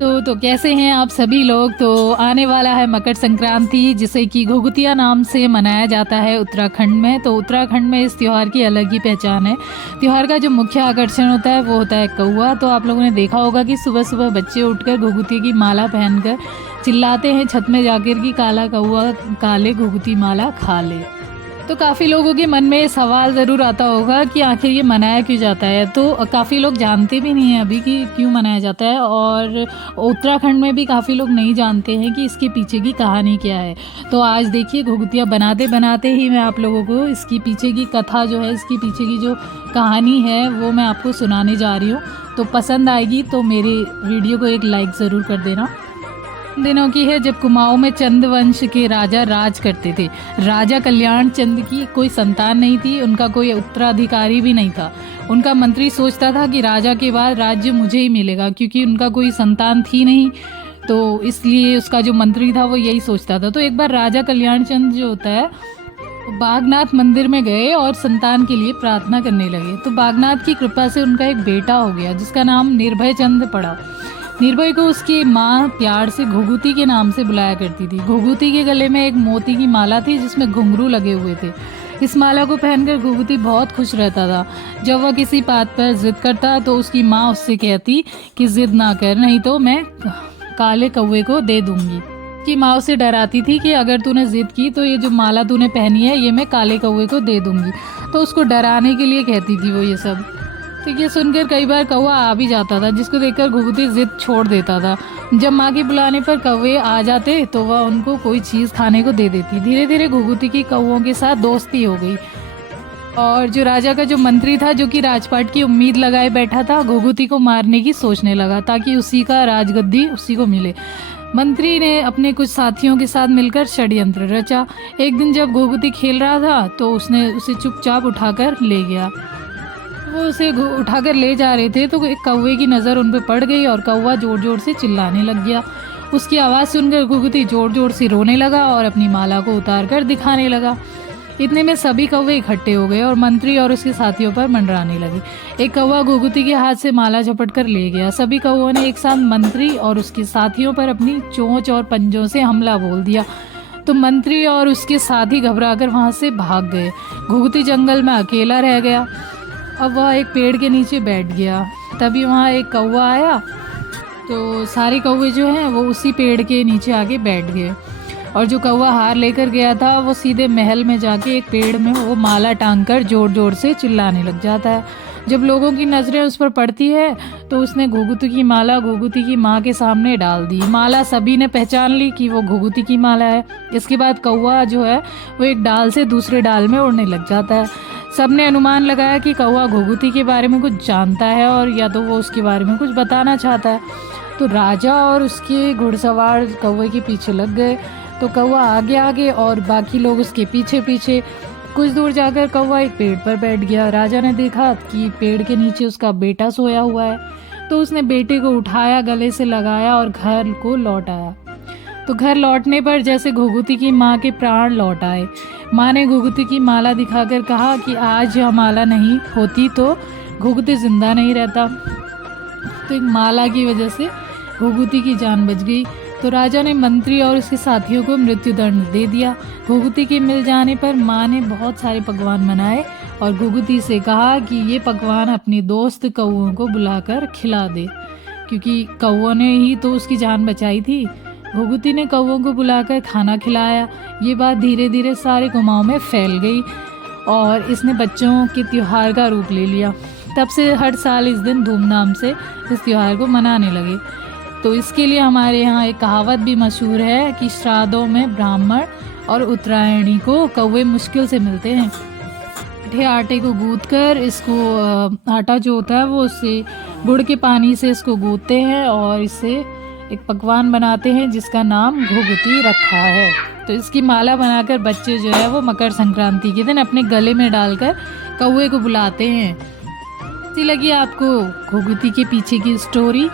तो कैसे हैं आप सभी लोग। तो आने वाला है मकर संक्रांति, जिसे कि घुघुतिया नाम से मनाया जाता है उत्तराखंड में। तो उत्तराखंड में इस त्यौहार की अलग ही पहचान है। त्यौहार का जो मुख्य आकर्षण होता है वो होता है कौवा। तो आप लोगों ने देखा होगा कि सुबह सुबह बच्चे उठकर घुघुती की माला पहनकर चिल्लाते हैं छत में जाकर कि काला कौवा काले घुघुती माला खा ले। तो काफ़ी लोगों के मन में सवाल ज़रूर आता होगा कि आखिर ये मनाया क्यों जाता है। तो काफ़ी लोग जानते भी नहीं हैं अभी कि क्यों मनाया जाता है, और उत्तराखंड में भी काफ़ी लोग नहीं जानते हैं कि इसके पीछे की कहानी क्या है। तो आज देखिए, घुघुतिया बनाते बनाते ही मैं आप लोगों को इसकी पीछे की कथा जो है, इसकी पीछे की जो कहानी है वो मैं आपको सुनाने जा रही हूँ। तो पसंद आएगी तो मेरे वीडियो को एक लाइक ज़रूर कर देना। दिनों की है जब कुमाऊं में चंद वंश के राजा राज करते थे। राजा कल्याण चंद की कोई संतान नहीं थी, उनका कोई उत्तराधिकारी भी नहीं था। उनका मंत्री सोचता था कि राजा के बाद राज्य मुझे ही मिलेगा, क्योंकि उनका कोई संतान थी नहीं। तो इसलिए उसका जो मंत्री था वो यही सोचता था। तो एक बार राजा कल्याण चंद जो होता है वो बागनाथ मंदिर में गए और संतान के लिए प्रार्थना करने लगे। तो बागनाथ की कृपा से उनका एक बेटा हो गया, जिसका नाम निर्भय चंद पड़ा। निर्भय को उसकी माँ प्यार से घुघुती के नाम से बुलाया करती थी। घुघुती के गले में एक मोती की माला थी जिसमें घुंघरू लगे हुए थे। इस माला को पहनकर घुघुती बहुत खुश रहता था। जब वह किसी बात पर जिद करता तो उसकी माँ उससे कहती कि जिद ना कर, नहीं तो मैं काले कौवे को दे दूंगी। की माँ उसे डराती थी कि अगर तूने जिद की तो ये जो माला तूने पहनी है ये मैं काले कौवे को दे दूंगी। तो उसको डराने के लिए कहती थी वो ये सब। तो ये सुनकर कई बार कौवा आ भी जाता था, जिसको देखकर घुघुती जिद छोड़ देता था। जब माँ के बुलाने पर कौवे आ जाते तो वह उनको कोई चीज़ खाने को दे देती। धीरे धीरे घुघुती की कौवों के साथ दोस्ती हो गई, और जो राजा का जो मंत्री था, जो कि राजपाट की उम्मीद लगाए बैठा था, घुघुती को मारने की सोचने लगा ताकि उसी का राजगद्दी उसी को मिले। मंत्री ने अपने कुछ साथियों के साथ मिलकर षड्यंत्र रचा। एक दिन जब घुघुती खेल रहा था तो उसने उसे चुपचाप उठाकर ले गया। वो उसे उठाकर ले जा रहे थे तो एक कौवे की नज़र उन पर पड़ गई और कौवा जोर जोर से चिल्लाने लग गया। उसकी आवाज़ सुनकर घुघुती जोर जोर से रोने लगा और अपनी माला को उतार कर दिखाने लगा। इतने में सभी कौवे इकट्ठे हो गए और मंत्री और उसके साथियों पर मंडराने लगे। एक कौवा घुघुती के हाथ से माला झपट कर ले गया। सभी कौवों ने एक साथ मंत्री और उसके साथियों पर अपनी चोंच और पंजों से हमला बोल दिया। तो मंत्री और उसके साथी घबराकर वहाँ से भाग गए। घुघुती जंगल में अकेला रह गया। अब वह एक पेड़ के नीचे बैठ गया। तभी वहाँ एक कौवा आया। तो सारे कौवे जो हैं वो उसी पेड़ के नीचे आके बैठ गए, और जो कौवा हार लेकर गया था वो सीधे महल में जाके एक पेड़ में वो माला टांग कर जोर जोर से चिल्लाने लग जाता है। जब लोगों की नज़रें उस पर पड़ती है तो उसने घुघुती की माला घुघुती की माँ के सामने डाल दी। माला सभी ने पहचान ली कि वो घुघुती की माला है। इसके बाद कौवा जो है वो एक डाल से दूसरे डाल में उड़ने लग जाता है। सबने अनुमान लगाया कि कौवा घुघुती के बारे में कुछ जानता है, और या तो वो उसके बारे में कुछ बताना चाहता है। तो राजा और उसके घुड़सवार कौवे के पीछे लग गए। तो कौवा आगे आगे और बाकी लोग उसके पीछे पीछे। कुछ दूर जाकर कौवा एक पेड़ पर बैठ गया। राजा ने देखा कि पेड़ के नीचे उसका बेटा सोया हुआ है। तो उसने बेटे को उठाया, गले से लगाया और घर को लौट आया। तो घर लौटने पर जैसे घुघुती की माँ के प्राण लौट आए। माँ ने घुघुती की माला दिखाकर कहा कि आज यह माला नहीं होती तो घुघुती जिंदा नहीं रहता। तो एक माला की वजह से घुघुती की जान बच गई। तो राजा ने मंत्री और उसके साथियों को मृत्युदंड दे दिया। घुघुती के मिल जाने पर माँ ने बहुत सारे पकवान बनाए और घुघुती से कहा कि ये पकवान अपने दोस्त कौवों को बुलाकर खिला दे, क्योंकि कौवों ने ही तो उसकी जान बचाई थी। घुघुती ने कौवों को बुलाकर खाना खिलाया। ये बात धीरे धीरे सारे कुमाऊं में फैल गई और इसने बच्चों के त्योहार का रूप ले लिया। तब से हर साल इस दिन धूमधाम से इस त्योहार को मनाने लगे। तो इसके लिए हमारे यहाँ एक कहावत भी मशहूर है कि श्राद्धों में ब्राह्मण और उत्तरायणी को कौवे मुश्किल से मिलते हैं। मीठे आटे को गूंथ कर इसको आटा जो होता है वो उससे गुड़ के पानी से इसको गूंथते हैं और इससे एक पकवान बनाते हैं जिसका नाम घुघुती रखा है। तो इसकी माला बनाकर बच्चे जो है वो मकर संक्रांति के दिन अपने गले में डालकर कौवे को बुलाते हैं। कैसी लगी आपको घुघुती के पीछे की स्टोरी?